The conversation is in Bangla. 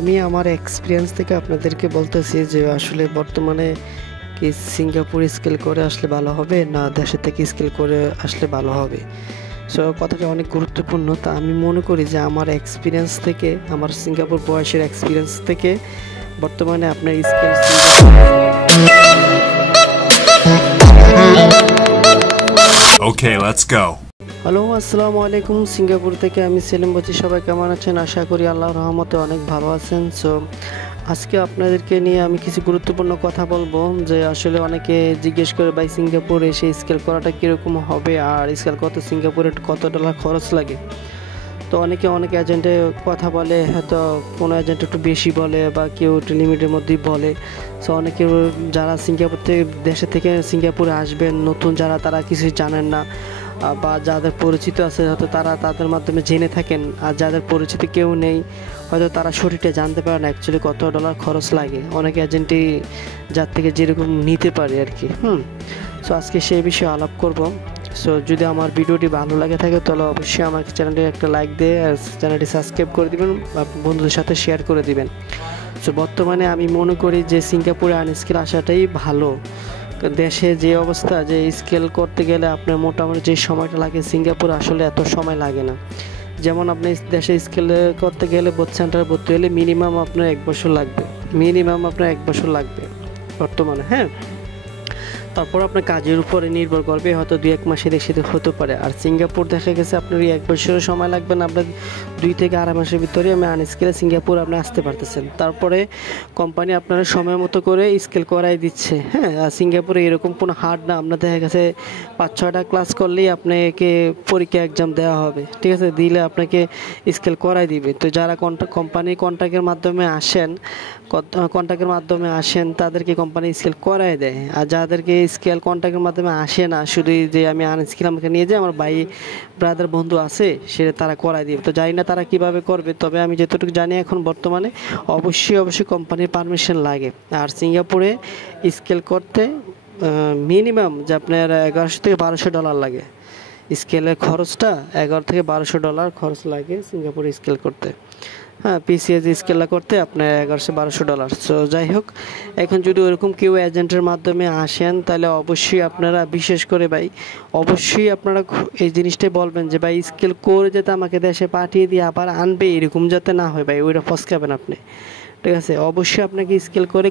আমি আমার এক্সপিরিয়েন্স থেকে আপনাদেরকে বলতেছি যে আসলে বর্তমানে কি সিঙ্গাপুর স্কেল করে আসলে ভালো হবে না দেশে থেকে স্কেল করে আসলে ভালো হবে। সো কথাটা অনেক গুরুত্বপূর্ণ। তা আমি মনে করি যে আমার এক্সপিরিয়েন্স থেকে, আমার সিঙ্গাপুর বয়সের এক্সপিরিয়েন্স থেকে বর্তমানে আপনার scale Okay, let's go. Hello, আসসালামু আলাইকুম। সিঙ্গাপুর থেকে আমি সেলিম বলছি। সবাই কেমন আছেন? আশা করি আল্লাহর রহমতে অনেক ভালো আছেন। সো আজকে আপনাদেরকে নিয়ে আমি কিছু গুরুত্বপূর্ণ কথা বলবো যে আসলে অনেকে জিজ্ঞেস করে ভাই সিঙ্গাপুর এসে স্কেল করাটা কীরকম হবে আর স্কেল কত সিঙ্গাপুরে কত ডলার খরচ লাগে। তো অনেকে অনেক এজেন্টে কথা বলে, হয়তো কোনো এজেন্ট একটু বেশি বলে বা কেউ একটু লিমিটের মধ্যেই বলে। সো অনেকে যারা সিঙ্গাপুর থেকে দেশে থেকে সিঙ্গাপুরে আসবেন নতুন যারা, তারা কিছুই জানেন না বা যাদের পরিচিত আছে হয়তো তারা তাদের মাধ্যমে জেনে থাকেন, আর যাদের পরিচিত কেউ নেই হয়তো তারা সঠিকটা জানতে পারে না অ্যাকচুয়ালি কত ডলার খরচ লাগে। অনেক এজেন্টই যার থেকে যেরকম নিতে পারে আর কি। সো আজকে সেই বিষয়ে আলাপ করব। সো যদি আমার ভিডিওটি ভালো লাগে থাকে তাহলে অবশ্যই আমার চ্যানেলটি একটা লাইক দিয়ে চ্যানেলটি সাবস্ক্রাইব করে দিবেন বা বন্ধুদের সাথে শেয়ার করে দিবেন। সো বর্তমানে আমি মনে করি যে সিঙ্গাপুরে আনস্কিল আসাটাই ভালো। দেশে যে অবস্থা, যে স্কেল করতে গেলে আপনার মোটামুটি যে সময়টা লাগে সিঙ্গাপুরে আসলে এত সময় লাগে না। যেমন আপনি দেশে স্কেল করতে গেলে সেন্টারে ভর্তি হলে মিনিমাম আপনার 1 বছর লাগবে, বর্তমানে। তারপর আপনার কাজের উপরে নির্ভর করবে, হয়তো 2-1 মাসে দেশে হতে পারে। আর সিঙ্গাপুর দেখা গেছে আপনার 1 বছরের সময় লাগবে না, আপনার 2 থেকে আড়াই মাসের ভিতরে আমি আনস্কেলে সিঙ্গাপুর আপনি আসতে পারতেছেন। তারপরে কোম্পানি আপনার সময় মতো করে স্কেল করাই দিচ্ছে। আর সিঙ্গাপুরে এরকম কোনো হার্ড না, আপনার দেখা গেছে 5-6টা ক্লাস করলেই আপনাকে পরীক্ষা এক্সাম দেওয়া হবে, ঠিক আছে, দিলে আপনাকে স্কেল করাই দিবে। তো যারা কোম্পানি কন্ট্রাক্টের মাধ্যমে আসেন তাদেরকে কোম্পানি স্কেল করাই দেয়। আর যাদেরকে স্কেল কন্ট্রাক্টের মাধ্যমে আসে না, শুধু যে আমি আনস্কেল আমাকে নিয়ে যাই, আমার ভাই ব্রাদার বন্ধু আছে, সেটা তারা করাই দিবে। তো জানি না তারা কিভাবে করবে, তবে আমি যতটুকু জানি এখন বর্তমানে অবশ্যই কোম্পানির পারমিশন লাগে। আর সিঙ্গাপুরে স্কেল করতে মিনিমাম যে আপনার 1100 থেকে 1200 ডলার লাগে। স্কেলের খরচটা 11 থেকে 1200 ডলার খরচ লাগে সিঙ্গাপুরে স্কেল করতে। পিসিএস স্কেলটা করতে আপনার 1100-1200 ডলার। সো যাই হোক, এখন যদি ওরকম কেউ এজেন্টের মাধ্যমে আসেন তাহলে অবশ্যই আপনারা, বিশেষ করে ভাই, অবশ্যই আপনারা এই জিনিসটাই বলবেন যে ভাই স্কেল করে যাতে আমাকে দেশে পাঠিয়ে দিয়ে আবার আনবে, এরকম যাতে না হয় ভাই, ওইটা ফসকাবেন আপনি, ঠিক আছে। অবশ্যই আপনাকে স্কেল করে